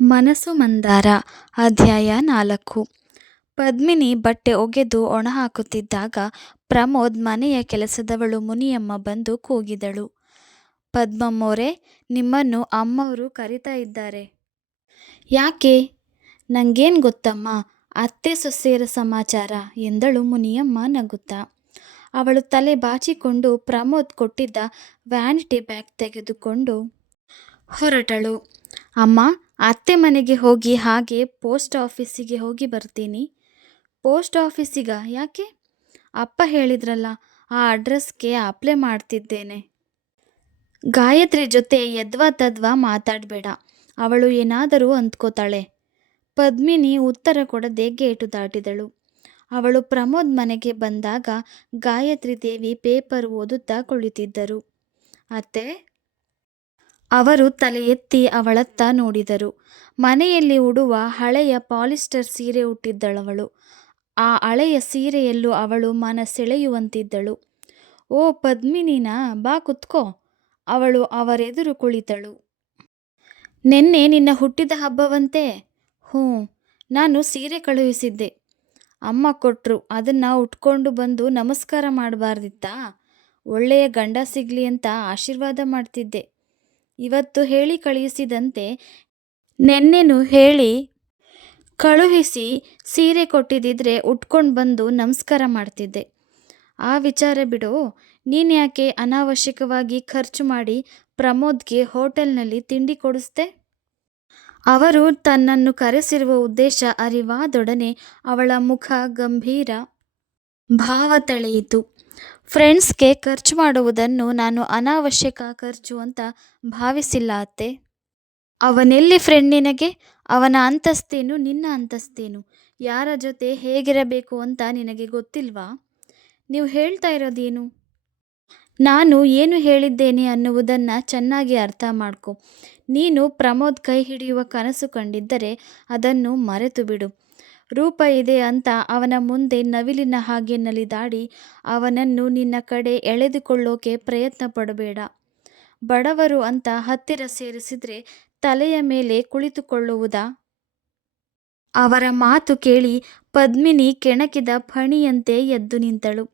ಮನಸ್ಸು ಮಂದಾರ ಅಧ್ಯಾಯ 4. ಪದ್ಮಿನಿ ಬಟ್ಟೆ ಒಗೆದು ಒಣಹಾಕುತ್ತಿದ್ದಾಗ ಪ್ರಮೋದ್ ಮನೆಯ ಕೆಲಸದವಳು ಮುನಿಯಮ್ಮ ಬಂದು ಕೂಗಿದಳು. ಪದ್ಮಮ್ಮೋರೆ, ನಿಮ್ಮನ್ನು ಅಮ್ಮವರು ಕರೀತಾ ಇದ್ದಾರೆ. ಯಾಕೆ? ನಂಗೇನು ಗೊತ್ತಮ್ಮ, ಅತ್ತೆ ಸೊಸೆಯರ ಸಮಾಚಾರ ಎಂದಳು ಮುನಿಯಮ್ಮ ನಗುತ್ತಾ. ಅವಳು ತಲೆ ಬಾಚಿಕೊಂಡು ಪ್ರಮೋದ್ ಕೊಟ್ಟಿದ್ದ ವ್ಯಾನಿಟಿ ಬ್ಯಾಗ್ ತೆಗೆದುಕೊಂಡು ಹೊರಟಳು. ಅಮ್ಮ, ಅತ್ತೆ ಮನೆಗೆ ಹೋಗಿ ಹಾಗೆ ಪೋಸ್ಟ್ ಆಫೀಸಿಗೆ ಹೋಗಿ ಬರ್ತೀನಿ. ಪೋಸ್ಟ್ ಆಫೀಸಿಗ? ಯಾಕೆ? ಅಪ್ಪ ಹೇಳಿದ್ರಲ್ಲ, ಆ ಅಡ್ರೆಸ್ಗೆ ಅಪ್ಲೈ ಮಾಡ್ತಿದ್ದೇನೆ. ಗಾಯತ್ರಿ ಜೊತೆ ಯದ್ವಾ ತದ್ವಾ ಮಾತಾಡಬೇಡ, ಅವಳು ಏನಾದರೂ ಅಂದ್ಕೋತಾಳೆ. ಪದ್ಮಿನಿ ಉತ್ತರ ಕೊಡದೆ ಗೇಟು ದಾಟಿದಳು. ಅವಳು ಪ್ರಮೋದ್ ಮನೆಗೆ ಬಂದಾಗ ಗಾಯತ್ರಿ ದೇವಿ ಪೇಪರ್ ಓದುತ್ತಾ ಕುಳಿತಿದ್ದರು. ಅತ್ತೆ? ಅವರು ತಲೆ ಎತ್ತಿ ಅವಳತ್ತ ನೋಡಿದರು. ಮನೆಯಲ್ಲಿ ಉಡುವ ಹಳೆಯ ಪಾಲಿಸ್ಟರ್ ಸೀರೆ ಉಟ್ಟಿದ್ದಳವಳು. ಆ ಹಳೆಯ ಸೀರೆಯಲ್ಲೂ ಅವಳು ಮನ ಸೆಳೆಯುವಂತಿದ್ದಳು. ಓ ಪದ್ಮಿನಿನಾ, ಬಾ ಕುತ್ಕೋ. ಅವಳು ಅವರೆದುರು ಕುಳಿತಳು. ನೆನ್ನೆ ನಿನ್ನ ಹುಟ್ಟಿದ ಹಬ್ಬವಂತೆ? ಹ್ಞೂ, ನಾನು ಸೀರೆ ಕಳುಹಿಸಿದ್ದೆ. ಅಮ್ಮ ಕೊಟ್ಟರು, ಅದನ್ನು ಉಟ್ಕೊಂಡು ಬಂದು ನಮಸ್ಕಾರ ಮಾಡಬಾರ್ದಿತ್ತಾ? ಒಳ್ಳೆಯ ಗಂಡ ಸಿಗಲಿ ಅಂತ ಆಶೀರ್ವಾದ ಮಾಡ್ತಿದ್ದೆ. ಇವತ್ತು ಹೇಳಿ ಕಳುಹಿಸಿದಂತೆ ನೆನ್ನೆನೂ ಹೇಳಿ ಕಳುಹಿಸಿ ಸೀರೆ ಕೊಟ್ಟಿದ್ದಿದ್ರೆ ಉಟ್ಕೊಂಡು ಬಂದು ನಮಸ್ಕಾರ ಮಾಡ್ತಿದ್ದೆ. ಆ ವಿಚಾರ ಬಿಡು, ನೀನು ಯಾಕೆ ಅನಾವಶ್ಯಕವಾಗಿ ಖರ್ಚು ಮಾಡಿ ಪ್ರಮೋದ್ಗೆ ಹೋಟೆಲ್ನಲ್ಲಿ ತಿಂಡಿ ಕೊಡಿಸ್ದೆ? ಅವರು ತನ್ನನ್ನು ಕರೆಸಿರುವ ಉದ್ದೇಶ ಅರಿವಾದೊಡನೆ ಅವಳ ಮುಖ ಗಂಭೀರ ಭಾವ ತಳೆಯಿತು. ಫ್ರೆಂಡ್ಸ್ಗೆ ಖರ್ಚು ಮಾಡುವುದನ್ನು ನಾನು ಅನಾವಶ್ಯಕ ಖರ್ಚು ಅಂತ ಭಾವಿಸಿಲ್ಲ ಅತ್ತೆ. ಅವನೆಲ್ಲಿ ಫ್ರೆಂಡ್ ನಿನಗೆ? ಅವನ ಅಂತಸ್ತೇನು, ನಿನ್ನ ಅಂತಸ್ತೇನು? ಯಾರ ಜೊತೆ ಹೇಗಿರಬೇಕು ಅಂತ ನಿನಗೆ ಗೊತ್ತಿಲ್ವಾ? ನೀವು ಹೇಳ್ತಾ ಇರೋದೇನು? ನಾನು ಏನು ಹೇಳಿದ್ದೇನೆ ಅನ್ನುವುದನ್ನು ಚೆನ್ನಾಗಿ ಅರ್ಥ ಮಾಡ್ಕೊ. ನೀನು ಪ್ರಮೋದ್ ಕೈ ಹಿಡಿಯುವ ಕನಸು ಕಂಡಿದ್ದರೆ ಅದನ್ನು ಮರೆತು ಬಿಡು. ರೂಪ ಇದೆ ಅಂತ ಅವನ ಮುಂದೆ ನವಿಲಿನ ಹಾಗೆ ನಲಿದಾಡಿ ಅವನನ್ನು ನಿನ್ನ ಕಡೆ ಎಳೆದುಕೊಳ್ಳೋಕೆ ಪ್ರಯತ್ನ ಪಡಬೇಡ. ಬಡವರು ಅಂತ ಹತ್ತಿರ ಸೇರಿಸಿದ್ರೆ ತಲೆಯ ಮೇಲೆ ಕುಳಿತುಕೊಳ್ಳುವುದಾ? ಅವರ ಮಾತು ಕೇಳಿ ಪದ್ಮಿನಿ ಕೆಣಕಿದ ಫಣಿಯಂತೆ ಎದ್ದು ನಿಂತಳು.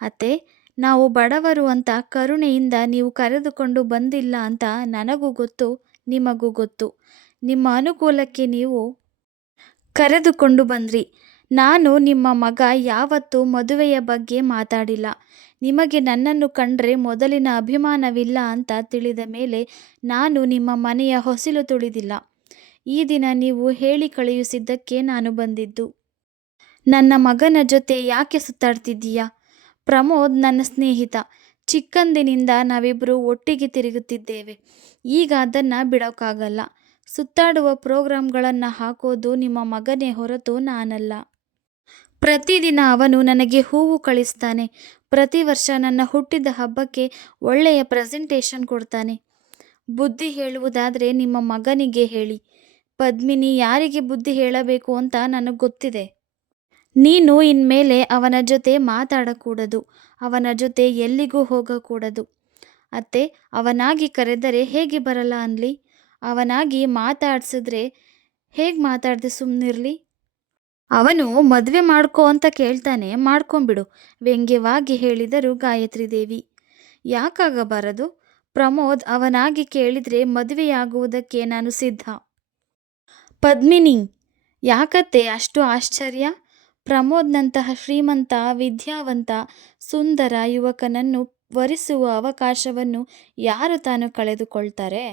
ಅತ್ತೆ, ನಾವು ಬಡವರು ಅಂತ ಕರುಣೆಯಿಂದ ನೀವು ಕರೆದುಕೊಂಡು ಬಂದಿಲ್ಲ ಅಂತ ನನಗೂ ಗೊತ್ತು, ನಿಮಗೂ ಗೊತ್ತು. ನಿಮ್ಮ ಅನುಕೂಲಕ್ಕೆ ನೀವು ಕರೆದುಕೊಂಡು ಬಂದ್ರಿ. ನಾನು ನಿಮ್ಮ ಮಗ ಯಾವತ್ತೂ ಮದುವೆಯ ಬಗ್ಗೆ ಮಾತಾಡಿಲ್ಲ. ನಿಮಗೆ ನನ್ನನ್ನು ಕಂಡ್ರೆ ಮೊದಲಿನ ಅಭಿಮಾನವಿಲ್ಲ ಅಂತ ತಿಳಿದ ಮೇಲೆ ನಾನು ನಿಮ್ಮ ಮನೆಯ ಹೊಸಿಲು ತುಳಿದಿಲ್ಲ. ಈ ದಿನ ನೀವು ಹೇಳಿ ಕಳುಹಿಸಿದ್ದಕ್ಕೆ ನಾನು ಬಂದಿದ್ದು. ನನ್ನ ಮಗನ ಜೊತೆ ಯಾಕೆ ಸುತ್ತಾಡ್ತಿದ್ದೀಯಾ? ಪ್ರಮೋದ್ ನನ್ನ ಸ್ನೇಹಿತ. ಚಿಕ್ಕಂದಿನಿಂದ ನಾವಿಬ್ಬರು ಒಟ್ಟಿಗೆ ತಿರುಗುತ್ತಿದ್ದೇವೆ. ಈಗ ಅದನ್ನು ಬಿಡೋಕ್ಕಾಗಲ್ಲ. ಸುತ್ತಾಡುವ ಪ್ರೋಗ್ರಾಂಗಳನ್ನು ಹಾಕೋದು ನಿಮ್ಮ ಮಗನೇ ಹೊರತು ನಾನಲ್ಲ. ಪ್ರತಿದಿನ ಅವನು ನನಗೆ ಹೂವು ಕಳಿಸ್ತಾನೆ. ಪ್ರತಿ ವರ್ಷ ನನ್ನ ಹುಟ್ಟಿದ ಹಬ್ಬಕ್ಕೆ ಒಳ್ಳೆಯ ಪ್ರೆಸೆಂಟೇಷನ್ ಕೊಡ್ತಾನೆ. ಬುದ್ಧಿ ಹೇಳುವುದಾದರೆ ನಿಮ್ಮ ಮಗನಿಗೆ ಹೇಳಿ. ಪದ್ಮಿನಿ, ಯಾರಿಗೆ ಬುದ್ಧಿ ಹೇಳಬೇಕು ಅಂತ ನನಗೆ ಗೊತ್ತಿದೆ. ನೀನು ಇನ್ಮೇಲೆ ಅವನ ಜೊತೆ ಮಾತಾಡಕೂಡದು. ಅವನ ಜೊತೆ ಎಲ್ಲಿಗೂ ಹೋಗಕೂಡದು. ಅತ್ತೆ, ಅವನಾಗಿ ಕರೆದರೆ ಹೇಗೆ ಬರಲ್ಲ ಅನ್ಲಿ? ಅವನಾಗಿ ಮಾತಾಡ್ಸಿದ್ರೆ ಹೇಗೆ ಮಾತಾಡದೆ ಸುಮ್ಮನಿರಲಿ? ಅವನು ಮದುವೆ ಮಾಡ್ಕೋ ಅಂತ ಕೇಳ್ತಾನೆ, ಮಾಡ್ಕೊಂಬಿಡು, ವ್ಯಂಗ್ಯವಾಗಿ ಹೇಳಿದರು ಗಾಯತ್ರಿ ದೇವಿ. ಯಾಕಾಗಬಾರದು? ಪ್ರಮೋದ್ ಅವನಾಗಿ ಕೇಳಿದರೆ ಮದುವೆಯಾಗುವುದಕ್ಕೆ ನಾನು ಸಿದ್ಧ. ಪದ್ಮಿನಿ, ಯಾಕತ್ತೆ ಅಷ್ಟು ಆಶ್ಚರ್ಯ? ಪ್ರಮೋದ್ನಂತಹ ಶ್ರೀಮಂತ, ವಿದ್ಯಾವಂತ, ಸುಂದರ ಯುವಕನನ್ನು ವರಿಸುವ ಅವಕಾಶವನ್ನು ಯಾರು ತಾನು ಕಳೆದುಕೊಳ್ತಾರೆ?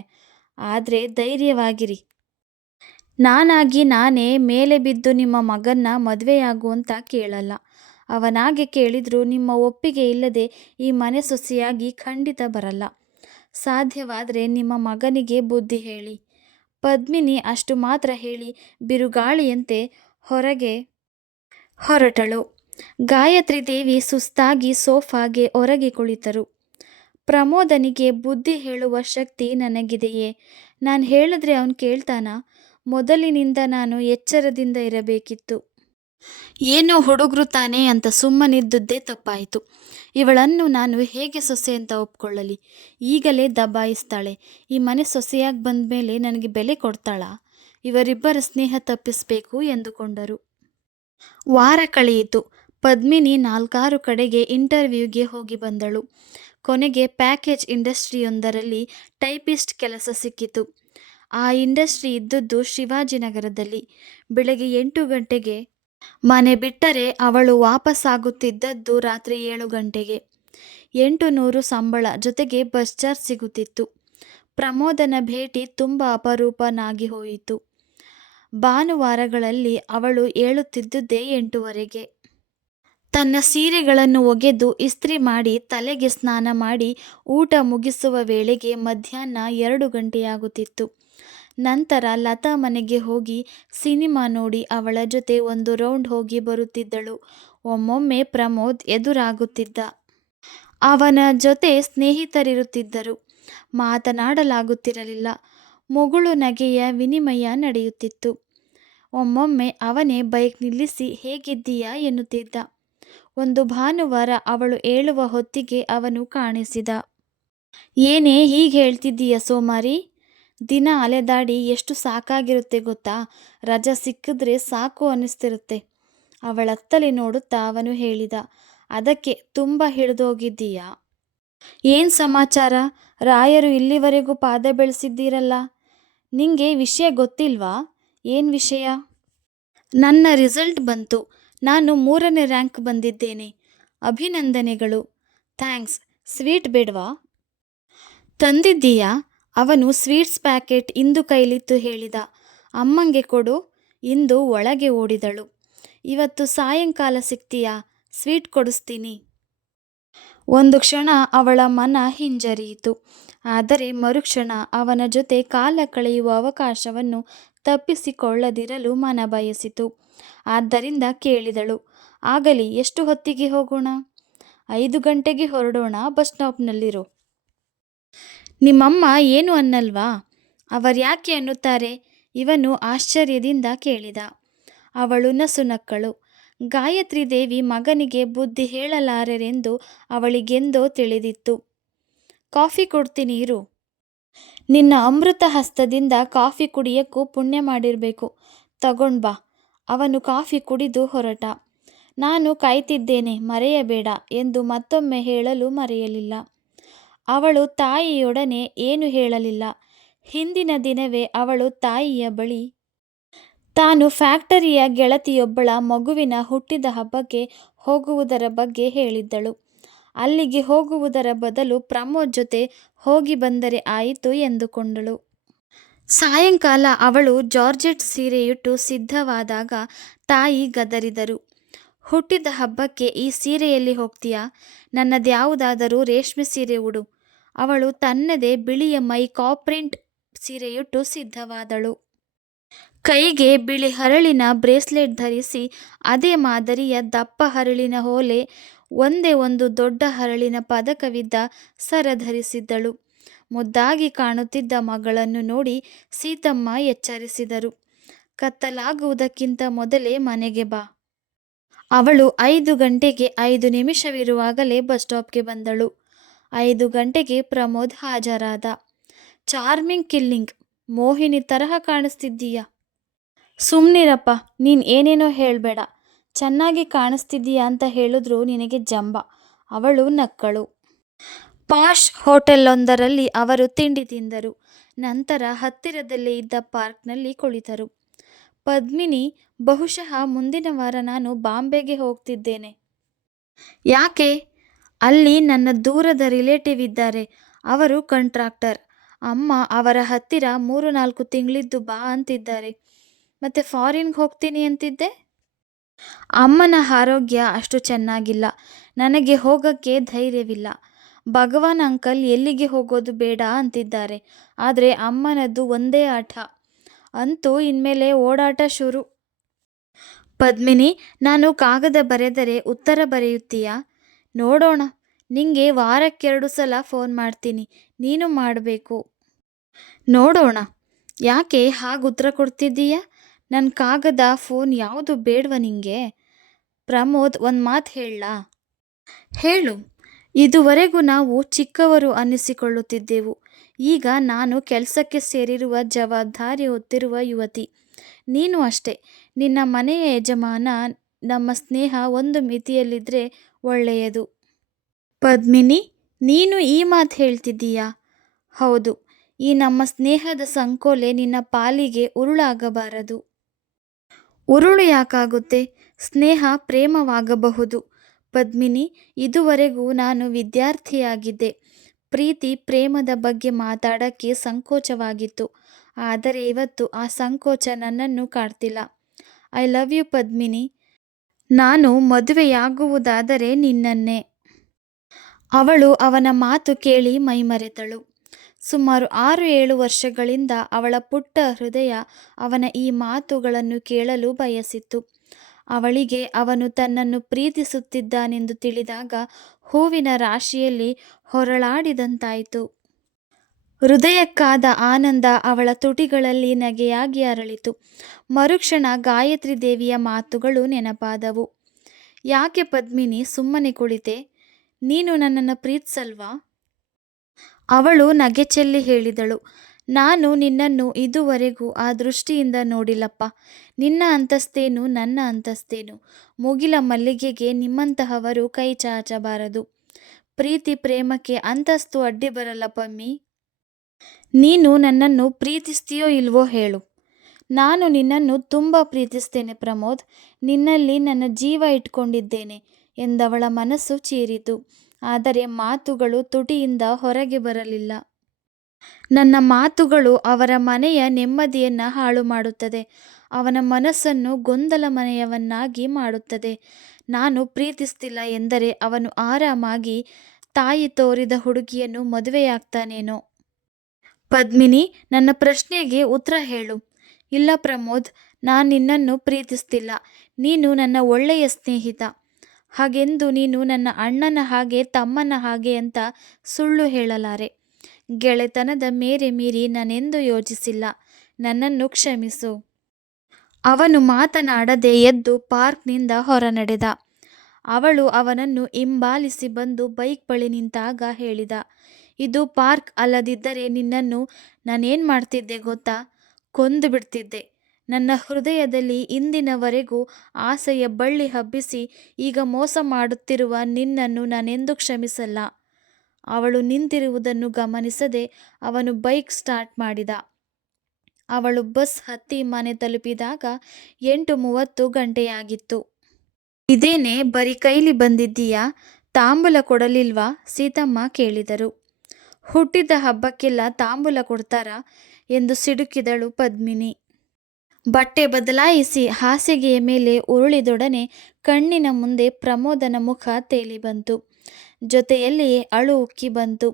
ಆದರೆ ಧೈರ್ಯವಾಗಿರಿ. ನಾನಾಗಿ ನಾನೇ ಮೇಲೆ ಬಿದ್ದು ನಿಮ್ಮ ಮಗನ್ನ ಮದುವೆಯಾಗು ಅಂತ ಕೇಳಲ್ಲ. ಅವನಾಗೆ ಕೇಳಿದರೂ ನಿಮ್ಮ ಒಪ್ಪಿಗೆ ಇಲ್ಲದೆ ಈ ಮನೆ ಸೊಸೆಯಾಗಿ ಖಂಡಿತ ಬರಲ್ಲ. ಸಾಧ್ಯವಾದರೆ ನಿಮ್ಮ ಮಗನಿಗೆ ಬುದ್ಧಿ ಹೇಳಿ. ಪದ್ಮಿನಿ ಅಷ್ಟು ಮಾತ್ರ ಹೇಳಿ ಬಿರುಗಾಳಿಯಂತೆ ಹೊರಗೆ ಹೊರಟಳು. ಗಾಯತ್ರಿ ದೇವಿ ಸುಸ್ತಾಗಿ ಸೋಫಾಗೆ ಹೊರಗೆ ಕುಳಿತರು. ಪ್ರಮೋದನಿಗೆ ಬುದ್ಧಿ ಹೇಳುವ ಶಕ್ತಿ ನನಗಿದೆಯೇ? ನಾನು ಹೇಳಿದ್ರೆ ಅವನು ಕೇಳ್ತಾನಾ? ಮೊದಲಿನಿಂದ ನಾನು ಎಚ್ಚರದಿಂದ ಇರಬೇಕಿತ್ತು. ಏನೋ ಹುಡುಗ್ರು ತಾನೇ ಅಂತ ಸುಮ್ಮನಿದ್ದುದೇ ತಪ್ಪಾಯಿತು. ಇವಳನ್ನು ನಾನು ಹೇಗೆ ಸೊಸೆ ಅಂತ ಒಪ್ಕೊಳ್ಳಲಿ? ಈಗಲೇ ದಬಾಯಿಸ್ತಾಳೆ. ಈ ಮನೆ ಸೊಸೆಯಾಗಿ ಬಂದಮೇಲೆ ನನಗೆ ಬೆಲೆ ಕೊಡ್ತಾಳಾ? ಇವರಿಬ್ಬರ ಸ್ನೇಹ ತಪ್ಪಿಸಬೇಕು ಎಂದುಕೊಂಡರು. ವಾರ ಕಳೆಯಿತು. ಪದ್ಮಿನಿ 4-6 ಕಡೆಗೆ ಇಂಟರ್ವ್ಯೂಗೆ ಹೋಗಿ ಬಂದಳು. ಕೊನೆಗೆ ಪ್ಯಾಕೇಜ್ ಇಂಡಸ್ಟ್ರಿಯೊಂದರಲ್ಲಿ ಟೈಪಿಸ್ಟ್ ಕೆಲಸ ಸಿಕ್ಕಿತು. ಆ ಇಂಡಸ್ಟ್ರಿ ಇದ್ದದ್ದು ಶಿವಾಜಿನಗರದಲ್ಲಿ. ಬೆಳಗ್ಗೆ 8 ಗಂಟೆಗೆ ಮನೆ ಬಿಟ್ಟರೆ ಅವಳು ವಾಪಸ್ಸಾಗುತ್ತಿದ್ದದ್ದು ರಾತ್ರಿ 7 ಗಂಟೆಗೆ. 800 ಸಂಬಳ, ಜೊತೆಗೆ ಬಸ್ ಚಾರ್ಜ್ ಸಿಗುತ್ತಿತ್ತು. ಪ್ರಮೋದನ ಭೇಟಿ ತುಂಬ ಅಪರೂಪನಾಗಿ ಹೋಯಿತು. ಭಾನುವಾರಗಳಲ್ಲಿ ಅವಳು ಏಳುತ್ತಿದ್ದುದೇ 8:30ಗೆ. ತನ್ನ ಸೀರೆಗಳನ್ನು ಒಗೆದು ಇಸ್ತ್ರಿ ಮಾಡಿ ತಲೆಗೆ ಸ್ನಾನ ಮಾಡಿ ಊಟ ಮುಗಿಸುವ ವೇಳೆಗೆ ಮಧ್ಯಾಹ್ನ 2 ಗಂಟೆಯಾಗುತ್ತಿತ್ತು. ನಂತರ ಲತಾ ಮನೆಗೆ ಹೋಗಿ ಸಿನಿಮಾ ನೋಡಿ ಅವಳ ಜೊತೆ ಒಂದು ರೌಂಡ್ ಹೋಗಿ ಬರುತ್ತಿದ್ದಳು. ಒಮ್ಮೊಮ್ಮೆ ಪ್ರಮೋದ್ ಎದುರಾಗುತ್ತಿದ್ದ. ಅವನ ಜೊತೆ ಸ್ನೇಹಿತರಿರುತ್ತಿದ್ದರು. ಮಾತನಾಡಲಾಗುತ್ತಿರಲಿಲ್ಲ. ಮುಗುಳು ನಗೆಯ ವಿನಿಮಯ ನಡೆಯುತ್ತಿತ್ತು. ಒಮ್ಮೊಮ್ಮೆ ಅವನೇ ಬೈಕ್ ನಿಲ್ಲಿಸಿ ಹೇಗಿದ್ದೀಯಾ ಎನ್ನುತ್ತಿದ್ದ. ಒಂದು ಭಾನುವಾರ ಅವಳು ಏಳುವ ಹೊತ್ತಿಗೆ ಅವನು ಕಾಣಿಸಿದ. ಏನೇ ಹೀಗೆ ಹೇಳ್ತಿದ್ದೀಯ ಸೋಮಾರಿ? ದಿನ ಅಲೆದಾಡಿ ಎಷ್ಟು ಸಾಕಾಗಿರುತ್ತೆ ಗೊತ್ತಾ? ರಜಾ ಸಿಕ್ಕಿದ್ರೆ ಸಾಕು ಅನ್ನಿಸ್ತಿರುತ್ತೆ. ಅವಳತ್ತಲೆ ನೋಡುತ್ತಾ ಅವನು ಹೇಳಿದ. ಅದಕ್ಕೆ ತುಂಬ ಹಿಡಿದೋಗಿದ್ದೀಯಾ? ಏನು ಸಮಾಚಾರ? ರಾಯರು ಇಲ್ಲಿವರೆಗೂ ಪಾದ ಬೆಳೆಸಿದ್ದೀರಲ್ಲ. ನಿಂಗೆ ವಿಷಯ ಗೊತ್ತಿಲ್ವಾ? ಏನು ವಿಷಯ? ನನ್ನ ರಿಸಲ್ಟ್ ಬಂತು. ನಾನು 3ನೇ ರ್ಯಾಂಕ್ ಬಂದಿದ್ದೇನೆ. ಅಭಿನಂದನೆಗಳು. ಥ್ಯಾಂಕ್ಸ್. ಸ್ವೀಟ್ ಬೇಡವಾ? ತಂದಿದ್ದೀಯಾ? ಅವನು ಸ್ವೀಟ್ಸ್ ಪ್ಯಾಕೆಟ್ ಇಂದು ಕೈಲಿತ್ತು ಹೇಳಿದ. ಅಮ್ಮಂಗೆ ಕೊಡು. ಇಂದು ಒಳಗೆ ಓಡಿದಳು. ಇವತ್ತು ಸಾಯಂಕಾಲ ಸಿಗ್ತೀಯಾ? ಸ್ವೀಟ್ ಕೊಡಿಸ್ತೀನಿ. ಒಂದು ಕ್ಷಣ ಅವಳ ಮನ ಹಿಂಜರಿಯಿತು. ಆದರೆ ಮರುಕ್ಷಣ ಅವನ ಜೊತೆ ಕಾಲ ಕಳೆಯುವ ಅವಕಾಶವನ್ನು ತಪ್ಪಿಸಿಕೊಳ್ಳದಿರಲು ಮನ ಬಯಸಿತು. ಆದ್ದರಿಂದ ಕೇಳಿದಳು. ಆಗಲಿ, ಎಷ್ಟು ಹೊತ್ತಿಗೆ ಹೋಗೋಣ? 5 ಗಂಟೆಗೆ ಹೊರಡೋಣ. ಬಸ್ ಸ್ಟಾಪ್ನಲ್ಲಿರು. ನಿಮ್ಮಮ್ಮ ಏನು ಅನ್ನಲ್ವಾ? ಅವರ್ಯಾಕೆ ಅನ್ನುತ್ತಾರೆ? ಇವನು ಆಶ್ಚರ್ಯದಿಂದ ಕೇಳಿದ. ಅವಳು ನಸುನಕ್ಕಳು. ಗಾಯತ್ರಿ ದೇವಿ ಮಗನಿಗೆ ಬುದ್ಧಿ ಹೇಳಲಾರೆರೆಂದು ಅವಳಿಗೆಂದೋ ತಿಳಿದಿತ್ತು. ಕಾಫಿ ಕೊಡ್ತೀನಿ ಇರು. ನಿನ್ನ ಅಮೃತ ಹಸ್ತದಿಂದ ಕಾಫಿ ಕುಡಿಯಕ್ಕೂ ಪುಣ್ಯ ಮಾಡಿರಬೇಕು. ತಗೊಂಡ್ ಬಾ. ಅವನು ಕಾಫಿ ಕುಡಿದು ಹೊರಟ. ನಾನು ಕಾಯ್ತಿದ್ದೇನೆ, ಮರೆಯಬೇಡ ಎಂದು ಮತ್ತೊಮ್ಮೆ ಹೇಳಲು ಮರೆಯಲಿಲ್ಲ. ಅವಳು ತಾಯಿಯೊಡನೆ ಏನು ಹೇಳಲಿಲ್ಲ. ಹಿಂದಿನ ದಿನವೇ ಅವಳು ತಾಯಿಯ ಬಳಿ ತಾನು ಫ್ಯಾಕ್ಟರಿಯ ಗೆಳತಿಯೊಬ್ಬಳ ಮಗುವಿನ ಹುಟ್ಟಿದ ಹಬ್ಬಕ್ಕೆ ಹೋಗುವುದರ ಬಗ್ಗೆ ಹೇಳಿದ್ದಳು. ಅಲ್ಲಿಗೆ ಹೋಗುವುದರ ಬದಲು ಪ್ರಮೋದ್ ಜೊತೆ ಹೋಗಿ ಬಂದರೆ ಆಯಿತು ಎಂದುಕೊಂಡಳು. ಸಾಯಂಕಾಲ ಅವಳು ಜಾರ್ಜೆಟ್ ಸೀರೆಯುಟ್ಟು ಸಿದ್ಧವಾದಾಗ ತಾಯಿ ಗದರಿದರು. ಹುಟ್ಟಿದ ಹಬ್ಬಕ್ಕೆ ಈ ಸೀರೆಯಲ್ಲಿ ಹೋಗ್ತೀಯಾ? ನನ್ನದ್ಯಾವುದಾದರೂ ರೇಷ್ಮೆ ಸೀರೆ ಉಡು. ಅವಳು ತನ್ನದೇ ಬಿಳಿಯ ಮೈ ಕಾಪ್ರಿಂಟ್ ಸೀರೆಯುಟ್ಟು ಸಿದ್ಧವಾದಳು. ಕೈಗೆ ಬಿಳಿ ಹರಳಿನ ಬ್ರೇಸ್ಲೆಟ್ ಧರಿಸಿ ಅದೇ ಮಾದರಿಯ ದಪ್ಪ ಹರಳಿನ ಓಲೆ, ಒಂದೇ ಒಂದು ದೊಡ್ಡ ಹರಳಿನ ಪದಕವಿದ್ದ ಸರ ಧರಿಸಿದ್ದಳು. ಮುದ್ದಾಗಿ ಕಾಣುತ್ತಿದ್ದ ಮಗಳನ್ನು ನೋಡಿ ಸೀತಮ್ಮ ಎಚ್ಚರಿಸಿದರು. ಕತ್ತಲಾಗುವುದಕ್ಕಿಂತ ಮೊದಲೇ ಮನೆಗೆ ಬಾ. ಅವಳು 5 ಗಂಟೆಗೆ 5 ನಿಮಿಷವಿರುವಾಗಲೇ ಬಸ್ ಸ್ಟಾಪ್ಗೆ ಬಂದಳು. 5 ಗಂಟೆಗೆ ಪ್ರಮೋದ್ ಹಾಜರಾದ. ಚಾರ್ಮಿಂಗ್ ಕಿಲ್ಲಿಂಗ್, ಮೋಹಿನಿ ತರಹ ಕಾಣಿಸ್ತಿದ್ದೀಯ. ಸುಮ್ನಿರಪ್ಪ, ನೀನು ಏನೇನೋ ಹೇಳಬೇಡ. ಚೆನ್ನಾಗಿ ಕಾಣಿಸ್ತಿದ್ದೀಯ ಅಂತ ಹೇಳಿದ್ರು ನಿನಗೆ ಜಂಬ. ಅವಳು ನಕ್ಕಳು. ಪಾಶ್ ಹೋಟೆಲೊಂದರಲ್ಲಿ ಅವರು ತಿಂಡಿ ತಿಂದರು. ನಂತರ ಹತ್ತಿರದಲ್ಲೇ ಇದ್ದ ಪಾರ್ಕ್ನಲ್ಲಿ ಕುಳಿತರು. ಪದ್ಮಿನಿ, ಬಹುಶಃ ಮುಂದಿನ ವಾರ ನಾನು ಬಾಂಬೆಗೆ ಹೋಗ್ತಿದ್ದೇನೆ. ಯಾಕೆ? ಅಲ್ಲಿ ನನ್ನ ದೂರದ ರಿಲೇಟಿವ್ ಇದ್ದಾರೆ. ಅವರು ಕಾಂಟ್ರಾಕ್ಟರ್. ಅಮ್ಮ ಅವರ ಹತ್ತಿರ 3-4 ತಿಂಗಳಿದ್ದು ಬಾ ಅಂತಿದ್ದಾರೆ. ಮತ್ತೆ ಫಾರಿನ್ಗೆ ಹೋಗ್ತೀನಿ ಅಂತಿದ್ದೆ? ಅಮ್ಮನ ಆರೋಗ್ಯ ಅಷ್ಟು ಚೆನ್ನಾಗಿಲ್ಲ. ನನಗೆ ಹೋಗೋಕ್ಕೆ ಧೈರ್ಯವಿಲ್ಲ. ಭಗವಾನ್ ಅಂಕಲ್ ಎಲ್ಲಿಗೆ ಹೋಗೋದು ಬೇಡ ಅಂತಿದ್ದಾರೆ. ಆದರೆ ಅಮ್ಮನದ್ದು ಒಂದೇ ಆಟ. ಅಂತೂ ಇನ್ಮೇಲೆ ಓಡಾಟ ಶುರು. ಪದ್ಮಿನಿ, ನಾನು ಕಾಗದ ಬರೆದರೆ ಉತ್ತರ ಬರೆಯುತ್ತೀಯಾ? ನೋಡೋಣ. ನಿಂಗೆ ವಾರಕ್ಕೆ 2 ಸಲ ಫೋನ್ ಮಾಡ್ತೀನಿ. ನೀನು ಮಾಡಬೇಕು. ನೋಡೋಣ. ಯಾಕೆ ಹಾಗೆ ಉತ್ತರ ಕೊಡ್ತಿದ್ದೀಯ? ನನ್ನ ಕಾಗದ ಫೋನ್ ಯಾವುದು ಬೇಡವ ನಿಂಗೆ? ಪ್ರಮೋದ್, ಒಂದು ಮಾತು ಹೇಳಲಾ? ಹೇಳು. ಇದುವರೆಗೂ ನಾವು ಚಿಕ್ಕವರು ಅನ್ನಿಸಿಕೊಳ್ಳುತ್ತಿದ್ದೆವು. ಈಗ ನಾನು ಕೆಲಸಕ್ಕೆ ಸೇರಿರುವ ಜವಾಬ್ದಾರಿ ಹೊತ್ತಿರುವ ಯುವತಿ. ನೀನು ಅಷ್ಟೇ. ನಿನ್ನ ಮನೆಯ ಯಜಮಾನ. ನಮ್ಮ ಸ್ನೇಹ ಒಂದು ಮಿತಿಯಲ್ಲಿದ್ದರೆ ಒಳ್ಳೆಯದು. ಪದ್ಮಿನಿ, ನೀನು ಈ ಮಾತು ಹೇಳ್ತಿದ್ದೀಯಾ? ಹೌದು. ಈ ನಮ್ಮ ಸ್ನೇಹದ ಸಂಕೋಲೆ ನಿನ್ನ ಪಾಲಿಗೆ ಉರುಳಾಗಬಾರದು. ಉರುಳು ಯಾಕಾಗುತ್ತೆ? ಸ್ನೇಹ ಪ್ರೇಮವಾಗಬಹುದು. ಪದ್ಮಿನಿ, ಇದುವರೆಗೂ ನಾನು ವಿದ್ಯಾರ್ಥಿಯಾಗಿದ್ದೆ. ಪ್ರೀತಿ ಪ್ರೇಮದ ಬಗ್ಗೆ ಮಾತಾಡೋಕ್ಕೆ ಸಂಕೋಚವಾಗಿತ್ತು. ಆದರೆ ಇವತ್ತು ಆ ಸಂಕೋಚ ನನ್ನನ್ನು ಕಾಡ್ತಿಲ್ಲ. I love you Padmini. ನಾನು ಮದುವೆಯಾಗುವುದಾದರೆ ನಿನ್ನನ್ನೇ. ಅವಳು ಅವನ ಮಾತು ಕೇಳಿ ಮೈಮರೆತಳು. ಸುಮಾರು 6-7 ವರ್ಷಗಳಿಂದ ಅವಳ ಪುಟ್ಟ ಹೃದಯ ಅವನ ಈ ಮಾತುಗಳನ್ನು ಕೇಳಲು ಬಯಸಿತ್ತು. ಅವಳಿಗೆ ಅವನು ತನ್ನನ್ನು ಪ್ರೀತಿಸುತ್ತಿದ್ದಾನೆಂದು ತಿಳಿದಾಗ ಹೂವಿನ ರಾಶಿಯಲ್ಲಿ ಹೊರಳಾಡಿದಂತಾಯಿತು. ಹೃದಯಕ್ಕಾದ ಆನಂದ ಅವಳ ತುಟಿಗಳಲ್ಲಿ ನಗೆಯಾಗಿ ಅರಳಿತು. ಮರುಕ್ಷಣ ಗಾಯತ್ರಿ ದೇವಿಯ ಮಾತುಗಳು ನೆನಪಾದವು. ಯಾಕೆ ಪದ್ಮಿನಿ ಸುಮ್ಮನೆ ಕುಳಿತೆ? ನೀನು ನನ್ನನ್ನು ಪ್ರೀತಿಸಲ್ವಾ? ಅವಳು ನಗೆ ಚೆಲ್ಲಿ ಹೇಳಿದಳು. ನಾನು ನಿನ್ನನ್ನು ಇದುವರೆಗೂ ಆ ದೃಷ್ಟಿಯಿಂದ ನೋಡಿಲ್ಲಪ್ಪ. ನಿನ್ನ ಅಂತಸ್ತೇನು, ನನ್ನ ಅಂತಸ್ತೇನು? ಮುಗಿಲ ಮಲ್ಲಿಗೆಗೆ ನಿಮ್ಮಂತಹವರು ಕೈ ಚಾಚಬಾರದು. ಪ್ರೀತಿ ಪ್ರೇಮಕ್ಕೆ ಅಂತಸ್ತು ಅಡ್ಡಿ ಬರಲ್ಲ ಪಮ್ಮಿ. ನೀನು ನನ್ನನ್ನು ಪ್ರೀತಿಸ್ತೀಯೋ ಇಲ್ವೋ ಹೇಳು. ನಾನು ನಿನ್ನನ್ನು ತುಂಬ ಪ್ರೀತಿಸ್ತೇನೆ ಪ್ರಮೋದ್. ನಿನ್ನಲ್ಲಿ ನನ್ನ ಜೀವ ಇಟ್ಕೊಂಡಿದ್ದೇನೆ ಎಂದವಳ ಮನಸ್ಸು ಚೀರಿತು. ಆದರೆ ಮಾತುಗಳು ತುಟಿಯಿಂದ ಹೊರಗೆ ಬರಲಿಲ್ಲ. ನನ್ನ ಮಾತುಗಳು ಅವರ ಮನೆಯ ನೆಮ್ಮದಿಯನ್ನು ಹಾಳು ಮಾಡುತ್ತದೆ. ಅವನ ಮನಸ್ಸನ್ನು ಗೊಂದಲಮಯವನ್ನಾಗಿ ಮಾಡುತ್ತದೆ. ನಾನು ಪ್ರೀತಿಸ್ತಿಲ್ಲ ಎಂದರೆ ಅವನು ಆರಾಮಾಗಿ ತಾಯಿ ತೋರಿದ ಹುಡುಗಿಯನ್ನು ಮದುವೆಯಾಗ್ತಾನೇನೋ. ಪದ್ಮಿನಿ, ನನ್ನ ಪ್ರಶ್ನೆಗೆ ಉತ್ತರ ಹೇಳು. ಇಲ್ಲ ಪ್ರಮೋದ್, ನಾನು ನಿನ್ನನ್ನು ಪ್ರೀತಿಸ್ತಿಲ್ಲ. ನೀನು ನನ್ನ ಒಳ್ಳೆಯ ಸ್ನೇಹಿತ. ಹಾಗೆಂದು ನೀನು ನನ್ನ ಅಣ್ಣನ ಹಾಗೆ ತಮ್ಮನ ಹಾಗೆ ಅಂತ ಸುಳ್ಳು ಹೇಳಲಾರೆ. ಗೆಳೆತನದ ಮೇರೆ ಮೀರಿ ನಾನೆಂದೂ ಯೋಚಿಸಿಲ್ಲ. ನನ್ನನ್ನು ಕ್ಷಮಿಸು. ಅವನು ಮಾತನಾಡದೆ ಎದ್ದು ಪಾರ್ಕ್ನಿಂದ ಹೊರ ನಡೆದ. ಅವಳು ಅವನನ್ನು ಹಿಂಬಾಲಿಸಿ ಬಂದು ಬೈಕ್ ಬಳಿ ನಿಂತಾಗ ಹೇಳಿದ, ಇದು ಪಾರ್ಕ್ ಅಲ್ಲದಿದ್ದರೆ ನಿನ್ನನ್ನು ನಾನೇನು ಮಾಡ್ತಿದ್ದೆ ಗೊತ್ತಾ? ಕೊಂದು ಬಿಡ್ತಿದ್ದೆ. ನನ್ನ ಹೃದಯದಲ್ಲಿ ಇಂದಿನವರೆಗೂ ಆಸೆಯ ಬಳ್ಳಿ ಹಬ್ಬಿಸಿ ಈಗ ಮೋಸ ಮಾಡುತ್ತಿರುವ ನಿನ್ನನ್ನು ನಾನೆಂದೂ ಕ್ಷಮಿಸಲ್ಲ. ಅವಳು ನಿಂತಿರುವುದನ್ನು ಗಮನಿಸದೆ ಅವನು ಬೈಕ್ ಸ್ಟಾರ್ಟ್ ಮಾಡಿದ. ಅವಳು ಬಸ್ ಹತ್ತಿ ಮನೆ ತಲುಪಿದಾಗ 8:30 ಗಂಟೆಯಾಗಿತ್ತು. ಇದೇನೆ ಬರೀ ಕೈಲಿ ಬಂದಿದ್ದೀಯಾ? ತಾಂಬೂಲ ಕೊಡಲಿಲ್ವಾ? ಸೀತಮ್ಮ ಕೇಳಿದರು. ಹುಟ್ಟಿದ ಹಬ್ಬಕ್ಕೆಲ್ಲ ತಾಂಬೂಲ ಕೊಡ್ತಾರಾ ಎಂದು ಸಿಡುಕಿದಳು ಪದ್ಮಿನಿ. ಬಟ್ಟೆ ಬದಲಾಯಿಸಿ ಹಾಸಿಗೆಯ ಮೇಲೆ ಉರುಳಿದೊಡನೆ ಕಣ್ಣಿನ ಮುಂದೆ ಪ್ರಮೋದನ ಮುಖ ತೇಲಿ ಬಂತು. ಜೊತೆಯಲ್ಲಿಯೇ ಅಳು ಉಕ್ಕಿ ಬಂತು.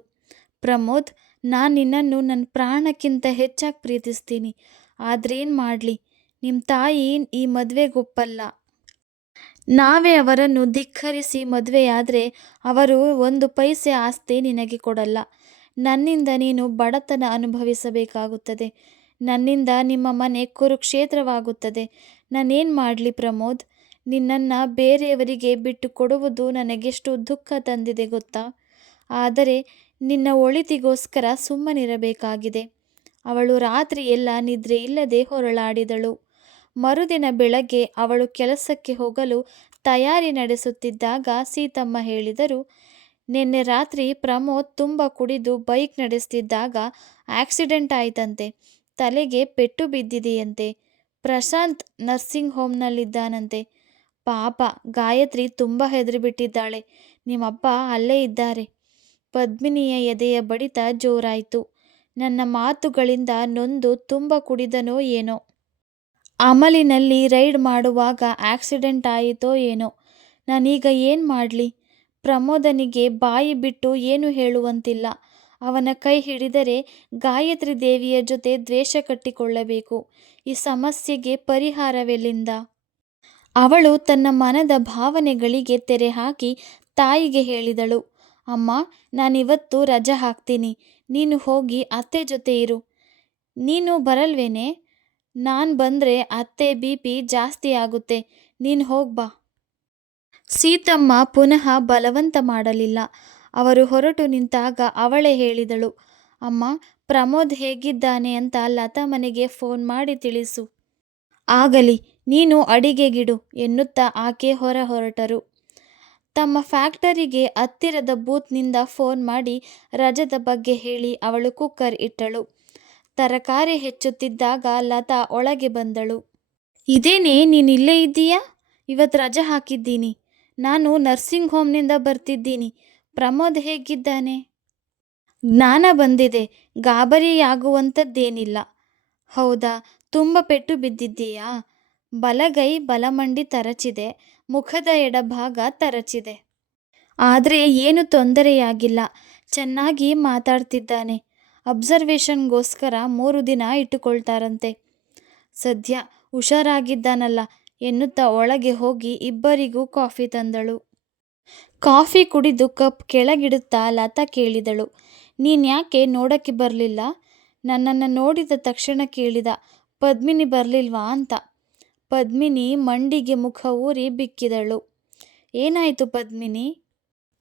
ಪ್ರಮೋದ್, ನಾನು ನಿನ್ನನ್ನು ನನ್ನ ಪ್ರಾಣಕ್ಕಿಂತ ಹೆಚ್ಚಾಗಿ ಪ್ರೀತಿಸ್ತೀನಿ. ಆದ್ರೇನು ಮಾಡಲಿ, ನಿಮ್ಮ ತಾಯಿ ಈ ಮದುವೆಗೊಪ್ಪಲ್ಲ. ನಾವೇ ಅವರನ್ನು ಧಿಕ್ಕರಿಸಿ ಮದುವೆಯಾದರೆ ಅವರು 1 ಪೈಸೆ ಆಸ್ತಿ ನಿನಗೆ ಕೊಡಲ್ಲ. ನನ್ನಿಂದ ನೀನು ಬಡತನ ಅನುಭವಿಸಬೇಕಾಗುತ್ತದೆ. ನನ್ನಿಂದ ನಿಮ್ಮ ಮನೆ ಕುರುಕ್ಷೇತ್ರವಾಗುತ್ತದೆ. ನಾನೇನು ಮಾಡಲಿ ಪ್ರಮೋದ್? ನಿನ್ನನ್ನು ಬೇರೆಯವರಿಗೆ ಬಿಟ್ಟು ಕೊಡುವುದು ನನಗೆಷ್ಟು ದುಃಖ ತಂದಿದೆ ಗೊತ್ತಾ? ಆದರೆ ನಿನ್ನ ಒಳಿತಿಗೋಸ್ಕರ ಸುಮ್ಮನಿರಬೇಕಾಗಿದೆ. ಅವಳು ರಾತ್ರಿ ಎಲ್ಲ ನಿದ್ರೆ ಇಲ್ಲದೆ ಹೊರಳಾಡಿದಳು. ಮರುದಿನ ಬೆಳಗ್ಗೆ ಅವಳು ಕೆಲಸಕ್ಕೆ ಹೋಗಲು ತಯಾರಿ ನಡೆಸುತ್ತಿದ್ದಾಗ ಸೀತಮ್ಮ ಹೇಳಿದರು, ನಿನ್ನೆ ರಾತ್ರಿ ಪ್ರಮೋದ್ ತುಂಬ ಕುಡಿದು ಬೈಕ್ ನಡೆಸ್ತಿದ್ದಾಗ ಆಕ್ಸಿಡೆಂಟ್ ಆಯ್ತಂತೆ. ತಲೆಗೆ ಪೆಟ್ಟು ಬಿದ್ದಿದೆಯಂತೆ. ಪ್ರಶಾಂತ್ ನರ್ಸಿಂಗ್ ಹೋಮ್ನಲ್ಲಿದ್ದಾನಂತೆ. ಪಾಪ ಗಾಯತ್ರಿ ತುಂಬ ಹೆದರಿಬಿಟ್ಟಿದ್ದಾಳೆ. ನಿಮ್ಮಪ್ಪ ಅಲ್ಲೇ ಇದ್ದಾರೆ. ಪದ್ಮಿನಿಯ ಎದೆಯ ಬಡಿತ ಜೋರಾಯಿತು. ನನ್ನ ಮಾತುಗಳಿಂದ ನೊಂದು ತುಂಬ ಕುಡಿದನೋ ಏನೋ. ಅಮಲಿನಲ್ಲಿ ರೈಡ್ ಮಾಡುವಾಗ ಆಕ್ಸಿಡೆಂಟ್ ಆಯಿತೋ ಏನೋ. ನಾನೀಗ ಏನು ಮಾಡಲಿ? ಪ್ರಮೋದನಿಗೆ ಬಾಯಿ ಬಿಟ್ಟು ಏನು ಹೇಳುವಂತಿಲ್ಲ. ಅವನ ಕೈ ಹಿಡಿದರೆ ಗಾಯತ್ರಿ ದೇವಿಯ ಜೊತೆ ದ್ವೇಷ ಕಟ್ಟಿಕೊಳ್ಳಬೇಕು. ಈ ಸಮಸ್ಯೆಗೆ ಪರಿಹಾರವೆಲ್ಲಿಂದ? ಅವಳು ತನ್ನ ಮನದ ಭಾವನೆಗಳಿಗೆ ತೆರೆ ಹಾಕಿ ತಾಯಿಗೆ ಹೇಳಿದಳು, ಅಮ್ಮ, ನಾನಿವತ್ತು ರಜೆ ಹಾಕ್ತೀನಿ. ನೀನು ಹೋಗಿ ಅತ್ತೆ ಜೊತೆ ಇರು. ನೀನು ಬರಲ್ವೇನೆ? ನಾನು ಬಂದರೆ ಅತ್ತೆ ಬಿ ಪಿ ಜಾಸ್ತಿ ಆಗುತ್ತೆ. ನೀನು ಹೋಗ್ಬಾ. ಸೀತಮ್ಮ ಪುನಃ ಬಲವಂತ ಮಾಡಲಿಲ್ಲ. ಅವರು ಹೊರಟು ನಿಂತಾಗ ಅವಳೇ ಹೇಳಿದಳು, ಅಮ್ಮ, ಪ್ರಮೋದ್ ಹೇಗಿದ್ದಾನೆ ಅಂತ ಲತಾ ಮನೆಗೆ ಫೋನ್ ಮಾಡಿ ತಿಳಿಸು. ಆಗಲಿ, ನೀನು ಅಡಿಗೆಗಿಡು ಎನ್ನುತ್ತಾ ಆಕೆ ಹೊರಟರು. ತಮ್ಮ ಫ್ಯಾಕ್ಟರಿಗೆ ಹತ್ತಿರದ ಬೂತ್ನಿಂದ ಫೋನ್ ಮಾಡಿ ರಜದ ಬಗ್ಗೆ ಹೇಳಿ ಅವಳು ಕುಕ್ಕರ್ ಇಟ್ಟಳು. ತರಕಾರಿ ಹೆಚ್ಚುತ್ತಿದ್ದಾಗ ಲತಾ ಒಳಗೆ ಬಂದಳು. ಇದೇನೇ, ನೀನು ಇಲ್ಲೇ ಇದ್ದೀಯಾ? ಇವತ್ತು ರಜೆ ಹಾಕಿದ್ದೀನಿ. ನಾನು ನರ್ಸಿಂಗ್ ಹೋಮ್ನಿಂದ ಬರ್ತಿದ್ದೀನಿ. ಪ್ರಮೋದ್ ಹೇಗಿದ್ದಾನೆ? ಜ್ಞಾನ ಬಂದಿದೆ, ಗಾಬರಿಯಾಗುವಂಥದ್ದೇನಿಲ್ಲ. ಹೌದಾ, ತುಂಬ ಪೆಟ್ಟು ಬಿದ್ದಿದ್ದೀಯಾ? ಬಲಗೈ ಬಲಮಂಡಿ ತರಚಿದೆ, ಮುಖದ ಎಡಭಾಗ ತರಚಿದೆ. ಆದರೆ ಏನು ತೊಂದರೆಯಾಗಿಲ್ಲ, ಚೆನ್ನಾಗಿ ಮಾತಾಡ್ತಿದ್ದಾನೆ. ಅಬ್ಸರ್ವೇಷನ್ಗೋಸ್ಕರ 3 ದಿನ ಇಟ್ಟುಕೊಳ್ತಾರಂತೆ. ಸದ್ಯ ಹುಷಾರಾಗಿದ್ದಾನಲ್ಲ ಎನ್ನುತ್ತಾ ಒಳಗೆ ಹೋಗಿ ಇಬ್ಬರಿಗೂ ಕಾಫಿ ತಂದಳು. ಕಾಫಿ ಕುಡಿದು ಕಪ್ ಕೆಳಗಿಡುತ್ತಾ ಲತಾ ಕೇಳಿದಳು, ನೀನ್ಯಾಕೆ ನೋಡೋಕ್ಕೆ ಬರಲಿಲ್ಲ? ನನ್ನನ್ನು ನೋಡಿದ ತಕ್ಷಣ ಕೇಳಿದ, ಪದ್ಮಿನಿ ಬರಲಿಲ್ವಾ ಅಂತ. ಪದ್ಮಿನಿ ಮಂಡಿಗೆ ಮುಖ ಊರಿ ಬಿಕ್ಕಿದಳು. ಏನಾಯಿತು ಪದ್ಮಿನಿ?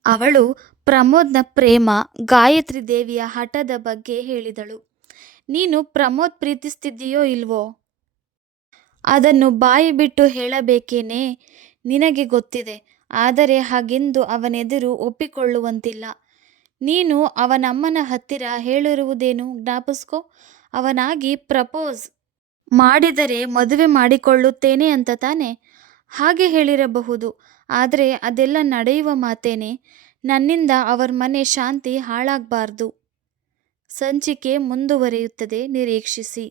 ಅವಳು ಪ್ರಮೋದ್ನ ಪ್ರೇಮ, ಗಾಯತ್ರಿ ದೇವಿಯ ಹಠದ ಬಗ್ಗೆ ಹೇಳಿದಳು. ನೀನು ಪ್ರಮೋದ್ ಪ್ರೀತಿಸ್ತಿದ್ದೀಯೋ ಇಲ್ವೋ? ಅದನ್ನು ಬಾಯಿ ಬಿಟ್ಟು ಹೇಳಬೇಕೇನೇ? ನಿನಗೆ ಗೊತ್ತಿದೆ, ಆದರೆ ಹಾಗೆಂದು ಅವನೆದುರು ಒಪ್ಪಿಕೊಳ್ಳುವಂತಿಲ್ಲ. ನೀನು ಅವನಮ್ಮನ ಹತ್ತಿರ ಹೇಳಿರುವುದೇನು ಜ್ಞಾಪಿಸ್ಕೊ. ಅವನಾಗಿ ಪ್ರಪೋಸ್ ಮಾಡಿದರೆ ಮದುವೆ ಮಾಡಿಕೊಳ್ಳುತ್ತೇನೆ ಅಂತ ತಾನೆ. ಹಾಗೆ ಹೇಳಿರಬಹುದು, ಆದರೆ ಅದೆಲ್ಲ ನಡೆಯುವ ಮಾತೇನೆ. ನನ್ನಿಂದ ಅವರ ಮನೆ ಶಾಂತಿ ಹಾಳಾಗಬಾರ್ದು. ಸಂಚಿಕೆ ಮುಂದುವರಿಯುತ್ತದೆ, ನಿರೀಕ್ಷಿಸಿ.